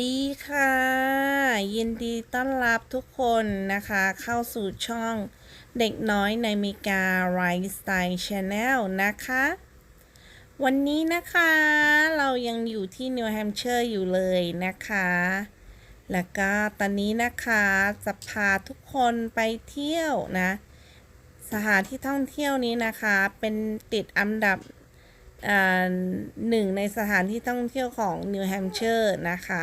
ดีค่ะยินดีต้อนรับทุกคนนะคะเข้าสู่ช่องเด็กน้อยในอเมริกาไลฟ์สไตล์ชาแนลนะคะวันนี้นะคะเรายังอยู่ที่นิวแฮมป์เชอร์อยู่เลยนะคะแล้วก็ตอนนี้นะคะจะพาทุกคนไปเที่ยวนะสถานที่ท่องเที่ยวนี้นะคะเป็นติดอันดับหนึ่งในสถานที่ท่องเที่ยวของนิวแฮมป์เชอร์นะคะ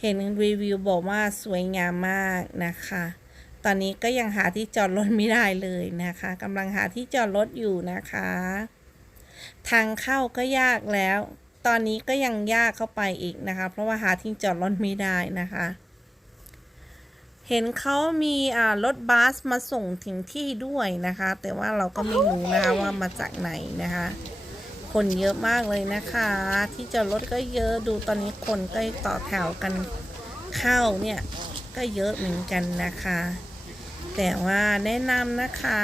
เห็นรีวิวบอกว่าสวยงามมากนะคะตอนนี้ก็ยังหาที่จอดรถไม่ได้เลยนะคะกำลังหาที่จอดรถอยู่นะคะทางเข้าก็ยากแล้วตอนนี้ก็ยังยากเข้าไปอีกนะคะเพราะว่าหาที่จอดรถไม่ได้นะคะเห็นเขามีรถบัสมาส่งถึงที่ด้วยนะคะแต่ว่าเราก็ไม่รู้นะคะว่ามาจากไหนนะคะคนเยอะมากเลยนะคะที่จอดรถก็เยอะดูตอนนี้คนก็ต่อแถวกันเข้าเนี่ยก็เยอะเหมือนกันนะคะแต่ว่าแนะนำนะคะ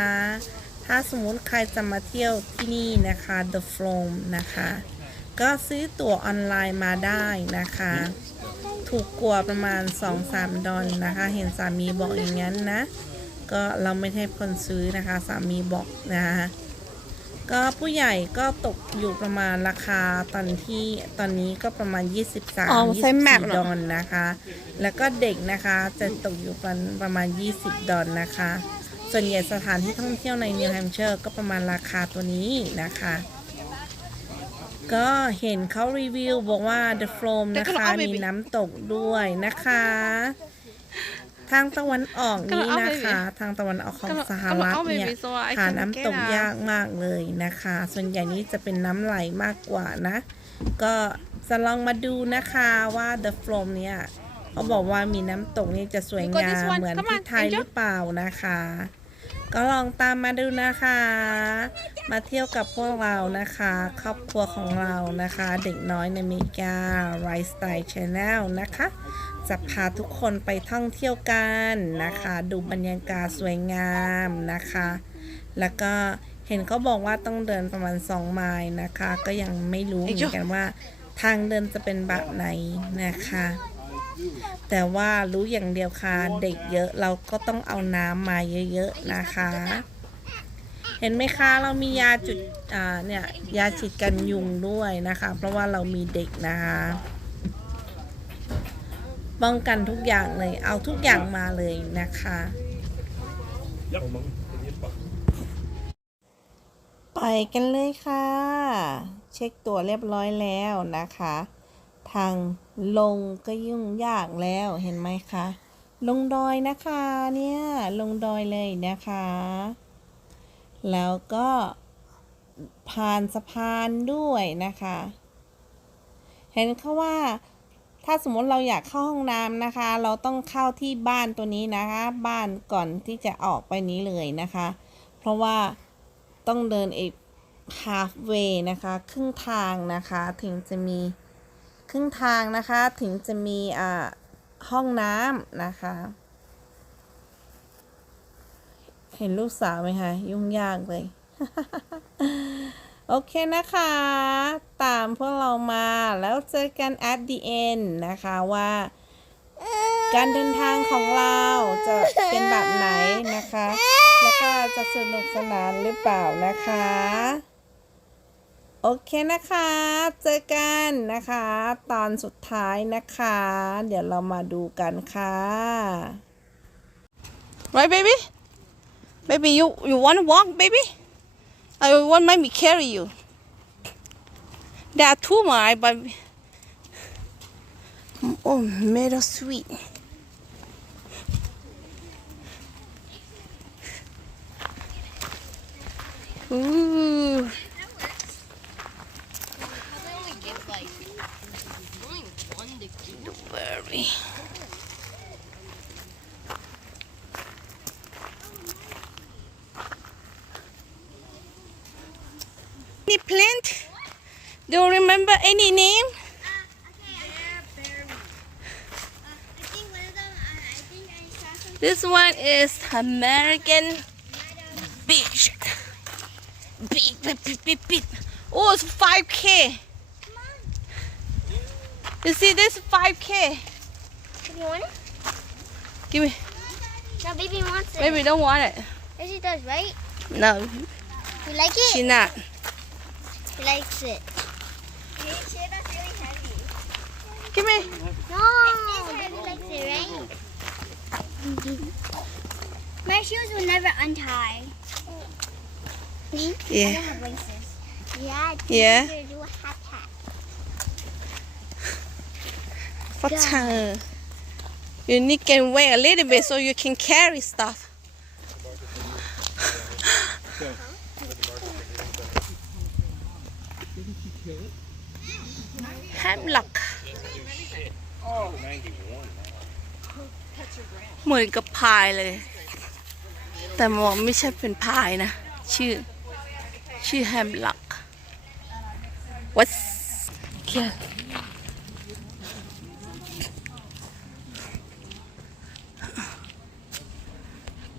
ถ้าสมมุติใครจะมาเที่ยวที่นี่นะคะ The Flume นะคะก็ซื้อตั๋วออนไลน์มาได้นะคะถูกกว่าประมาณ 2-3 ดอลนะคะเห็นสามีบอกอย่างนั้นนะก็เราไม่ใช่คนซื้อนะคะสามีบอกนะคะก็ผู้ใหญ่ก็ตกอยู่ประมาณราคาตอนนี้ก็ประมาณ23-24 ดอลนะคะแล้วก็เด็กนะคะจะตกอยู่ประมาณ20 ดอลนะคะส่วนใหญ่สถานที่ท่องเที่ยวในนิวแฮมป์เชอร์ก็ประมาณราคาตัวนี้นะคะก็เห็นเขารีวิวบอกว่า The Flume นะคะมีน้ำตกด้วยนะคะทางตะวันออกนี้นะคะทางตะวันออกของสหรัฐเนี่ยหาน้ำตกยากมากเลยนะคะส่วนใหญ่นี้จะเป็นน้ำไหลมากกว่านะก็จะลองมาดูนะคะว่า The Flume เนี่ยเขาบอกว่ามีน้ำตกนี่จะสวยงามเหมือนที่ไทยหรือเปล่านะคะก็ลองตามมาดูนะคะมาเที่ยวกับพวกเรานะคะครอบครัวของเรานะคะเด็กน้อยในอเมริกาไลฟ์สไตล์ชาแนลนะคะจะพาทุกคนไปท่องเที่ยวกันนะคะดูบรรยากาศสวยงามนะคะแล้วก็เห็นเขาบอกว่าต้องเดินประมาณ2 ไมล์นะคะก็ยังไม่รู้เหมือนกันว่าทางเดินจะเป็นแบบไหนนะคะแต่ว่ารู้อย่างเดียวค่ะเด็กเยอะเราก็ต้องเอาน้ำมาเยอะๆนะคะเห็นไหมคะเรามียาจุดเนี่ยยาฉีดกันยุงด้วยนะคะเพราะว่าเรามีเด็กนะคะป้องกันทุกอย่างเลยเอาทุกอย่างมาเลยนะคะไปกันเลยค่ะเช็คตัวเรียบร้อยแล้วนะคะทางลงก็ยุ่งยากแล้วเห็นไหมคะลงดอยนะคะเนี่ยลงดอยเลยนะคะแล้วก็ผ่านสะพานด้วยนะคะเห็นเขาว่าถ้าสมมติเราอยากเข้าห้องน้ำนะคะเราต้องเข้าที่บ้านตัวนี้นะคะบ้านก่อนที่จะออกไปนี้เลยนะคะเพราะว่าต้องเดินอีก halfway นะคะครึ่งทางนะคะถึงจะมีครึ่งทางนะคะถึงจะมีห้องน้ำนะคะเห็นลูกสาวไหมคะยุ่งยากเลย โอเคนะคะตามพวกเรามาแล้วเจอกัน at the end นะคะว่าการเดินทางของเราจะเป็นแบบไหนนะคะแล้วก็จะสนุกสนานหรือเปล่านะคะโอเคนะคะเจอกันนะคะตอนสุดท้ายนะคะเดี๋ยวเรามาดูกันค่ะ Right, baby? Baby, you want to walk, baby? I want me carry you. There are 2 miles, but oh, made of sweet. Ooh. Don't worry. Any plant? Do you remember any name? This one is American beach. Big. Oh, it's 5K. You see this 5K? Do you want it? Give me. No, baby wants it. Baby don't want it. Yes, she does, right? No, You like it? she not. She likes it. That's really heavy. Give me. No, baby likes it, right? My shoes will never untie. I Yeah. don't have laces. Yeah. Yeah. Do a hat hat. For her. You need to wait a little bit so you can carry stuff. Hemlock เหมือนกับพายเลย แต่มองไม่ใช่เป็นพายนะ ชื่อแฮมล็อก What's here?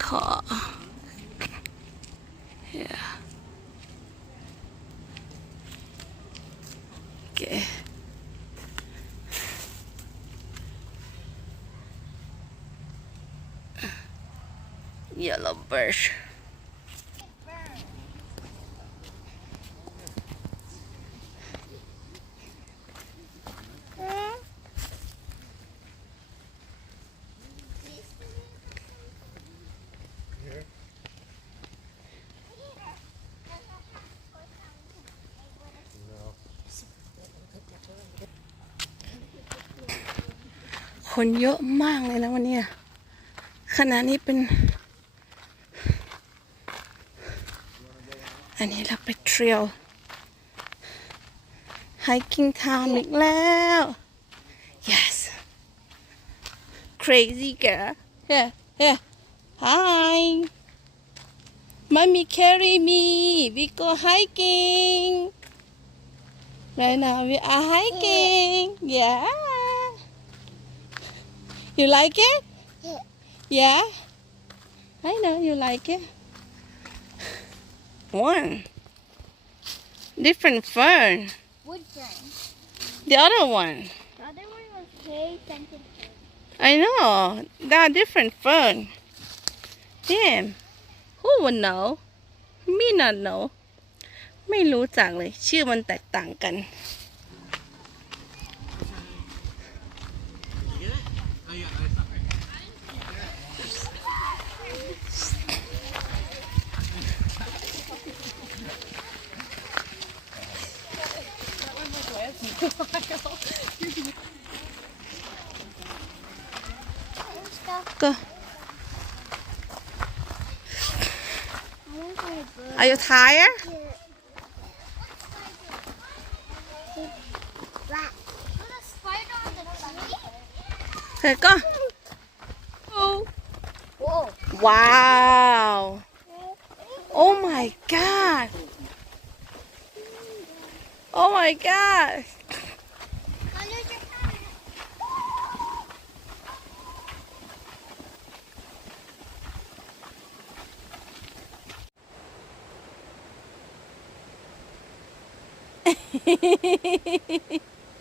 ขอ yeah. Okay. Yellow birch. คนเยอะมากเลยนะวันนี้ขณะนี้เป็นอันนี้เราไปเทรล hiking town อีกแล้ว yes crazy girl yeah hi mommy carry me we go hiking right now we are hiking yeah you like it yeah I know you like it one different fern Wood fern. the other one The other one was hay scented fern. I know they are different fern damn who would know me not know ไม่รู้จักเลยชื่อมันแตกต่างกันก็ Are you tired? Okay, go. Oh. Whoa. Wow. Oh my God. Oh my God.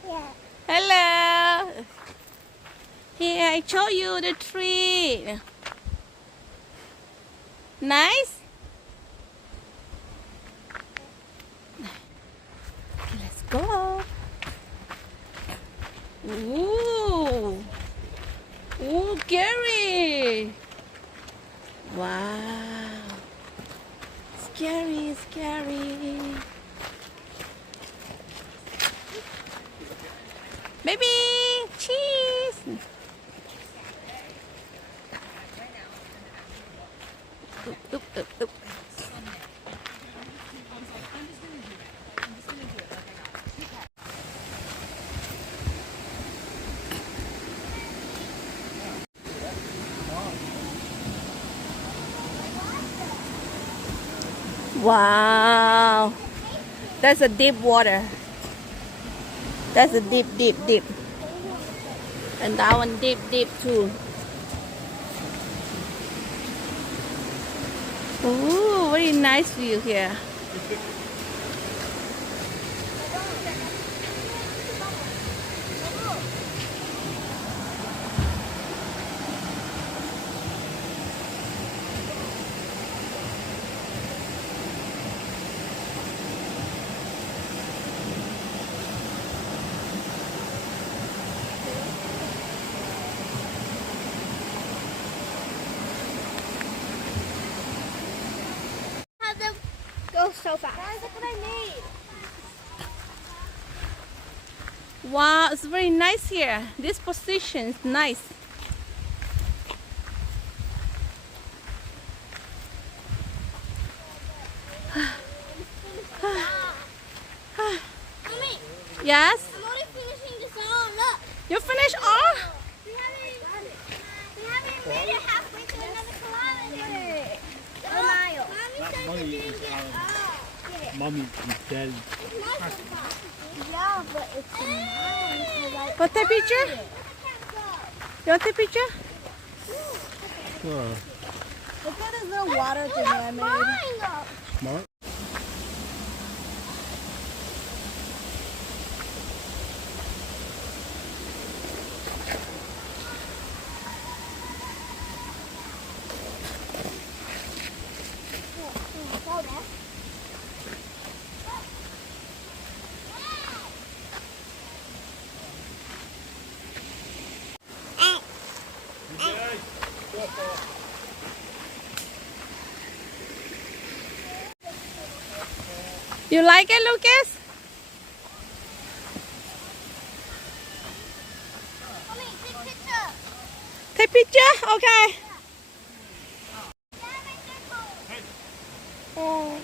Yeah. Hello. Here, I show you the tree. Nice? Okay, let's go. Ooh. Ooh, Gary. Wow. Scary, scary. Baby, cheese. Oop, oop, oop. Wow, that's a deep water. That's a deep, deep, deep. And that one deep, deep too. Ooh, very nice view here. so fast. Guys, look what I made. Wow, it's very nice here. This position is nice. Mommy, Yes? I'm only finishing this all. Look. You finish all? We haven't made it halfway to another kilometer. A mile. Mommy said we didn't get up. Mommy, you dead. It's nice so far. Yeah, but it's a mile. Want a picture? You want a picture? Sure. Look at this little water thing I made. Smart. You like it, Lucas? Mommy, take a picture. Take picture? Okay. Oh.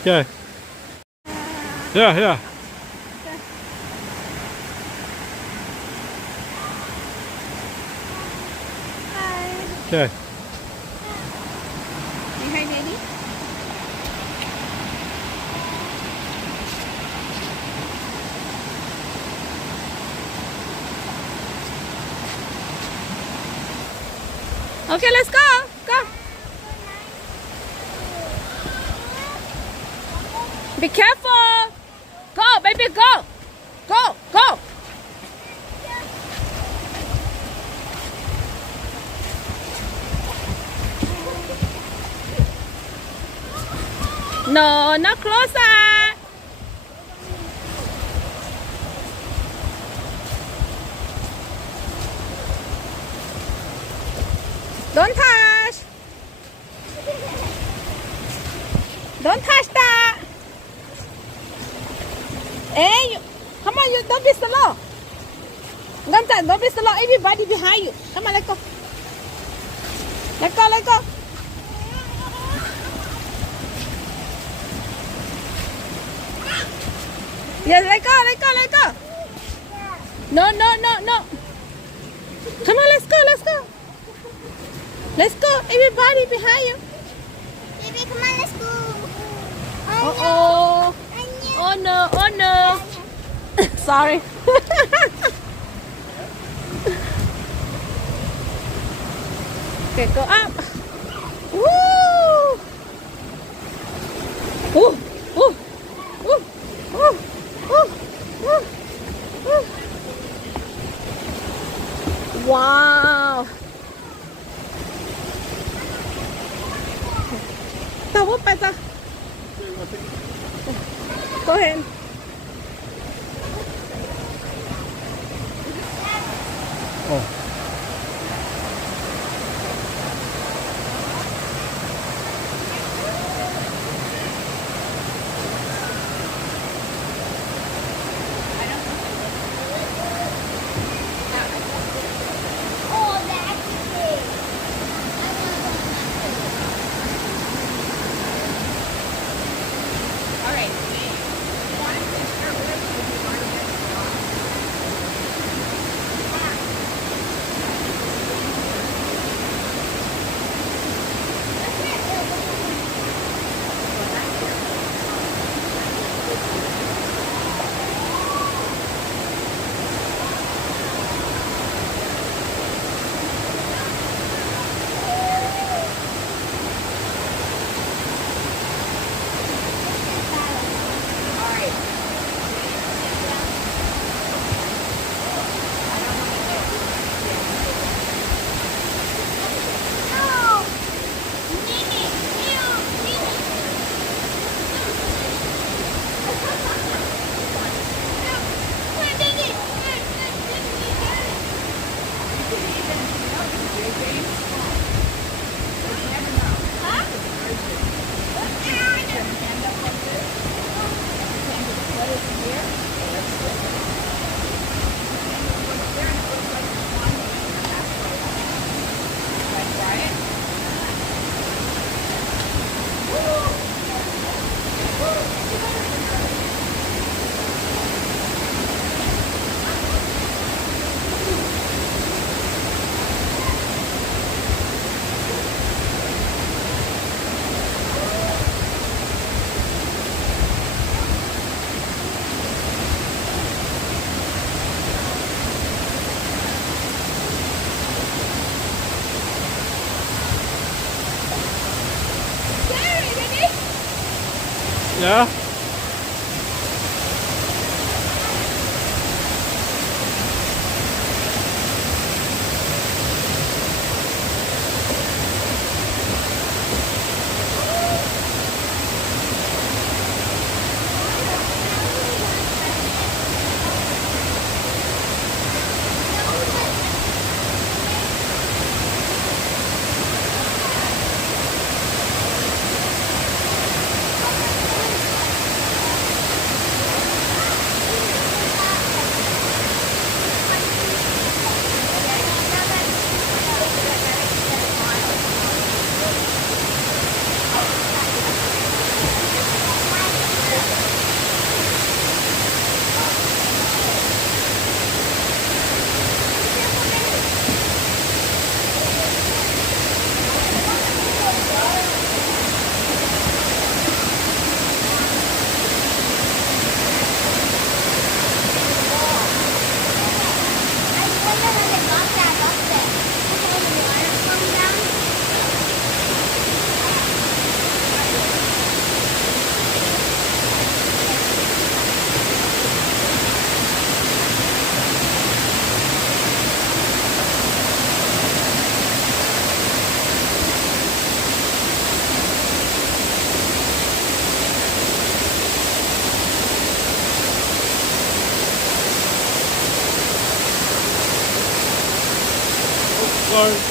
Okay. Yeah. Okay. Behind Eddie? Okay, let's go. Go. Be careful. Go, baby, go. Go. No, not closer. Don't touch. Don't touch that. Hey, come on, you don't be slow. Don't be slow. Everybody behind you. Come on, let go. Let go. Yes, let go. No. Come on, let's go. Let's go, everybody behind you. Baby, come on, let's go. Uh-oh. Oh no. Sorry. Okay, go up. Woo! Wow. Tao better. Go ahead. Oh. Oh, that's big. All right. Yeah? Sorry.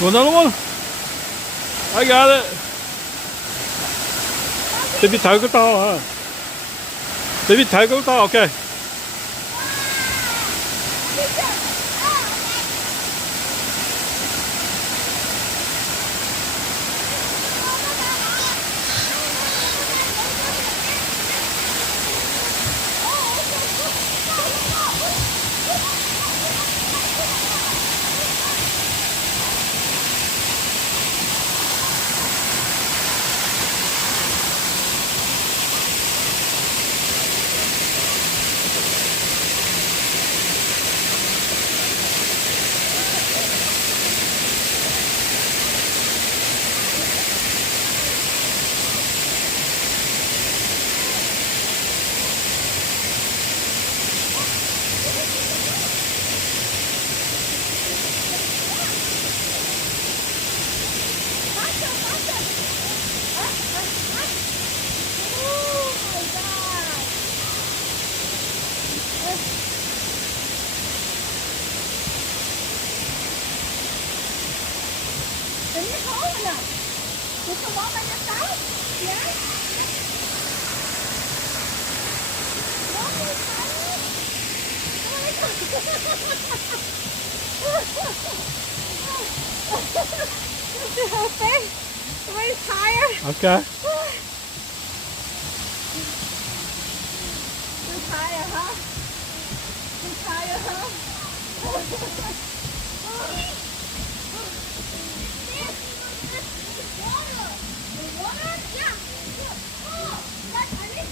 Want another one? I got it. 這邊睇嗰度啊！這邊睇嗰度 ，OK。Very tired. Okay. Too tired, huh? Too tired, huh? Water? Yeah. Oh, that's I need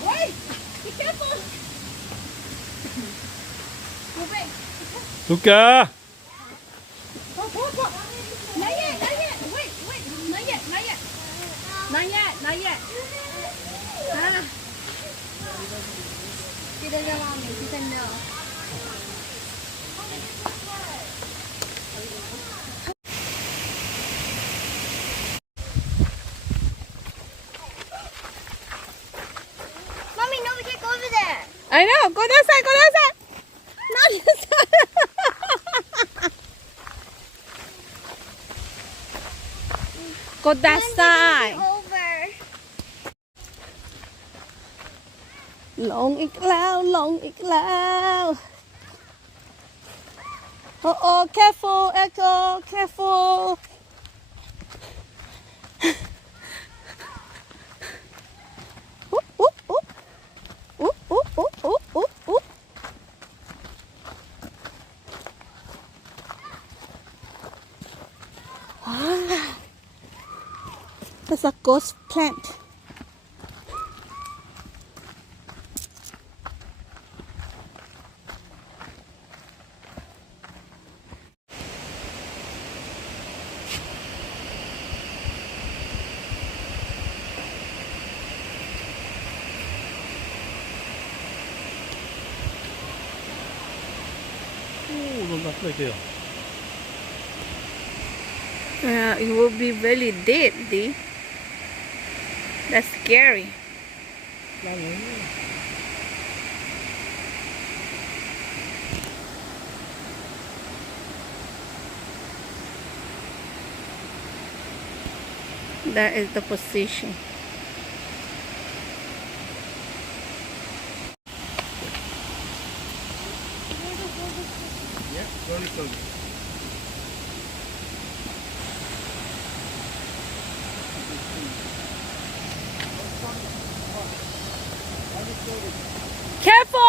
Wait! Be careful! Move it! Luca. Go! Not yet! Wait! Not yet! She doesn't want me. She said no. Mommy, no, we can't go over there. I know. Go that side. Not this side. Go that side. Over. ลงอีกแล้วโอ้ careful Echo careful That's a ghost plant. That's like there. Yeah, it will be very deep, Dee. That's scary. That is the position. Yeah, very close. Careful!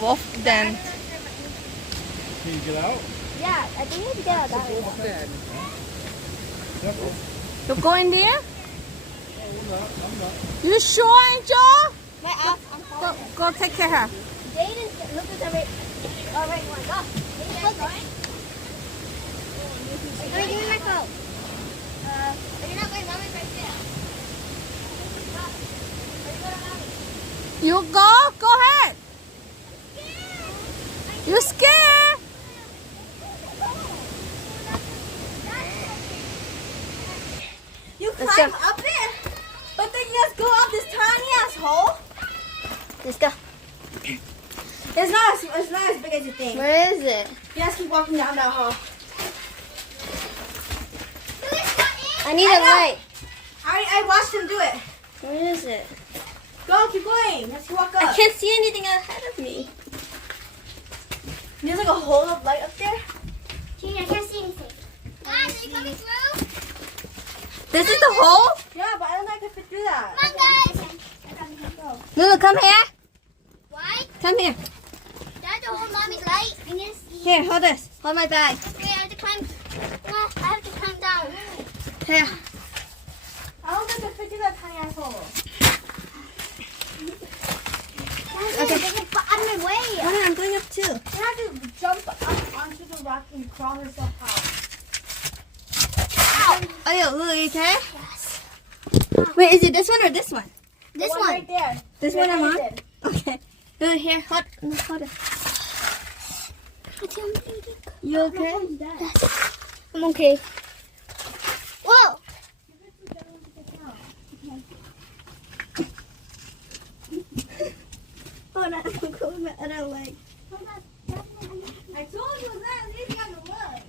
Wolf Den. Can you get out? Yeah, I think we have to get out that way. You going there? You sure, Angel? Wait, Go take care of her. Jaden, look at the right. Oh, right, you want to go? Look. Let me give me my phone. You're not going. Mommy's right there. You go ahead. You scared? You climb up it, but then you just go up this tiny ass hole. Let's go. It's not as big as you think. Where is it? You just keep walking down that hole. I need a light. I watched him do it. Where is it? Go, keep going. Let's walk up. I can't see anything ahead of me. There's like a hole of light up there. Gee, I can't see anything. Guys, are you coming through? This is the hole? Yeah, but I don't think I can fit through that. Come on, guys. Lulu, come here. Why? Come here. Dad, to hold mommy's light. I need to see. Here, hold this. Hold my bag. Okay, I have to climb. I have to climb down. Here. I don't think I can fit through that tiny ass hole. Okay. But I'm in my way. Hold on, I'm going up too. You have to jump up onto the rock and crawl yourself out. Ow! Oh, yo, Lulu, you okay? Yes. Wait, is it this one or this one? This one. right there. This Right one I'm on? there. Okay. Lulu, here, hold it. You okay? Yes. I'm okay. Whoa! Hold on, I'm going my other leg. I told you that leaving on the wood.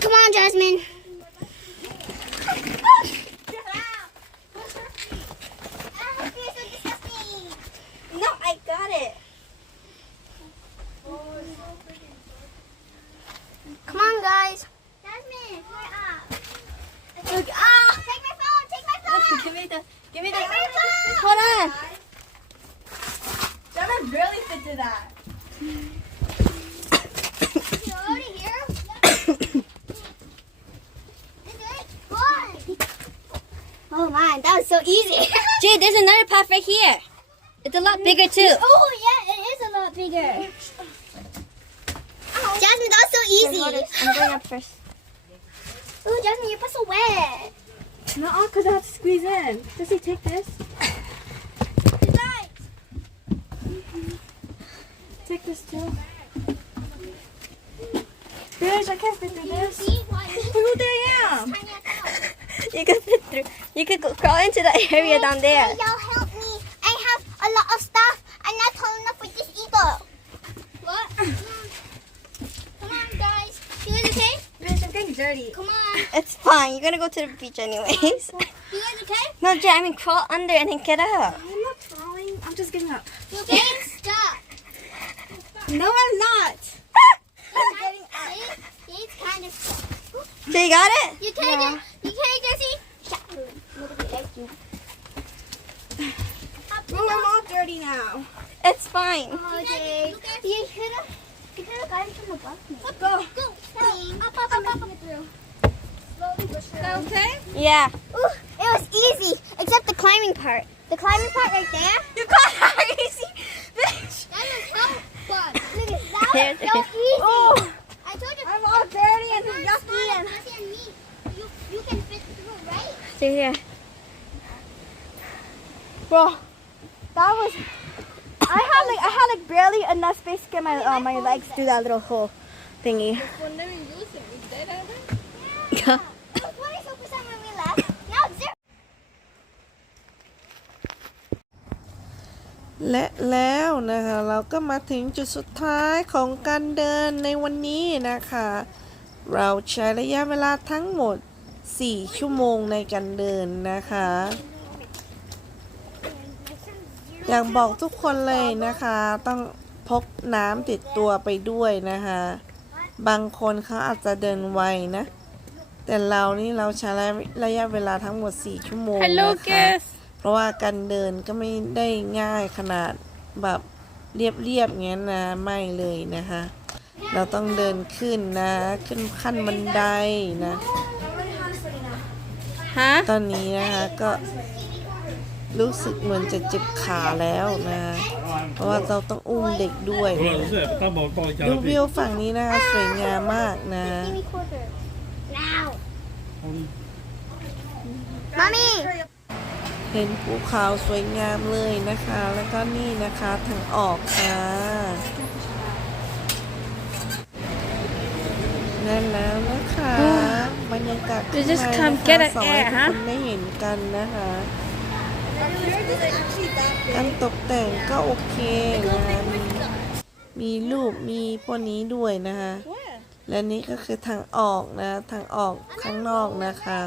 Come on, Jasmine. No, I got it. Come on, guys. Jasmine, we're up. Look, take my phone. Take my phone. Give me the. Take my phone. Hold on. Jasmine barely fit to that. You already here? Oh man, that was so easy. Jay, there's another path right here. It's a lot bigger too. Oh yeah, it is a lot bigger. Jasmine, that was so easy. I'm going up first. Oh, Jasmine, your butt's so wet. No, because I have to squeeze in. Does he take this? Guys. Take this too. Bitch, I can't fit through this. See why? Look, there I am. Tiny ass house. You can fit through. You could go crawl into that area down there. Hey, y'all help me. I have a lot of stuff. I'm not tall enough for this either. What? Come on, guys. You guys okay? Bitch, I'm getting dirty. Come on. It's fine. You're gonna go to the beach anyways. You guys okay? No, Jay, I mean crawl under and then get up. I'm not crawling. I'm just getting up. You okay? Stop. No, I'm not. Getting up. It's kind of stuck. Jay, you got it? You okay, you okay, Jessie? Nobody likes you. Oh, I'm all dirty now. It's fine. Okay. You could have gotten from above me. Go. Go. Up. Through. Slowly but surely. Okay? Yeah. Ooh, it was easy, except the climbing part. The climbing part right there. You got how easy. Bitch. That was so fun. Look at that. Here, Was so easy. Oh, I told you. I'm all dirty and Come on, yucky Smile, and. Jessie and me. You can fit through, right? Stay here. Bro, that was. I had like barely enough space to get my my legs through that little hole thingy. It was 24% when we left. Now it's 0. และแล้วนะคะเราก็มาถึงจุดสุดท้ายของการเดินในวันนี้นะคะ เราใช้ระยะเวลาทั้งหมด4 ชั่วโมงในการเดินนะคะ อยากบอกทุกคนเลยนะคะ ต้องพกน้ำติดตัวไปด้วยนะคะ บางคนเขาอาจจะเดินไวนะ แต่เรานี่เราใช้ระยะเวลาทั้งหมด4 ชั่วโมง Hello นะคะ guys เพราะว่าการเดินก็ไม่ได้ง่ายขนาดแบบเรียบๆงี้ยนะไม่เลยนะคะ เราต้องเดินขึ้นนะ ขึ้นขั้นบันไดนะ ฮะ ตอนนี้นะคะก็รู้สึกเหมือนจะเจ็บขาแล้วนะ เพราะว่าเราต้องอุ้มเด็กด้วยนะดูวิวฝั่งนี้นะคะสวยงามมากนะ Now. Mommy. เห็นภูเขาสวยงามเลยนะคะ แล้วก็นี่นะคะทางออกค่ะนั่นแล้วนะคะบรรยากาศ You just ข้าง come ใน get นะคะ an สองให้ air, ทุก huh? คนได้เห็นกันนะคะ การตกแต่งก็โอเคนะมีรูปมีพวกนี้ด้วยนะคะ และนี่ก็คือทางออกนะทางออกข้างนอกนะคะ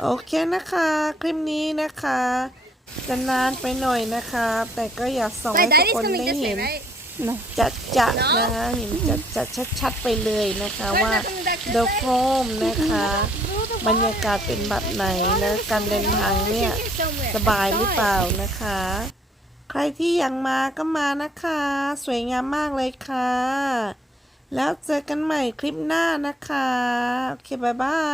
โอเคนะคะคลิปนี้นะคะจะนานไปหน่อยนะคะแต่ก็อยากส่งให้ทุกคนได้เห็นจัดนะคะเห็นจัดชัดๆไปเลยนะคะว่า The Flume นะคะบรรยากาศเป็นแบบไหนนะการเดินทางเนี่ยสบายหรือเปล่านะคะใครที่ยังมาก็มานะคะสวยงามมากเลยค่ะแล้วเจอกันใหม่คลิปหน้านะคะโอเคบ๊ายบาย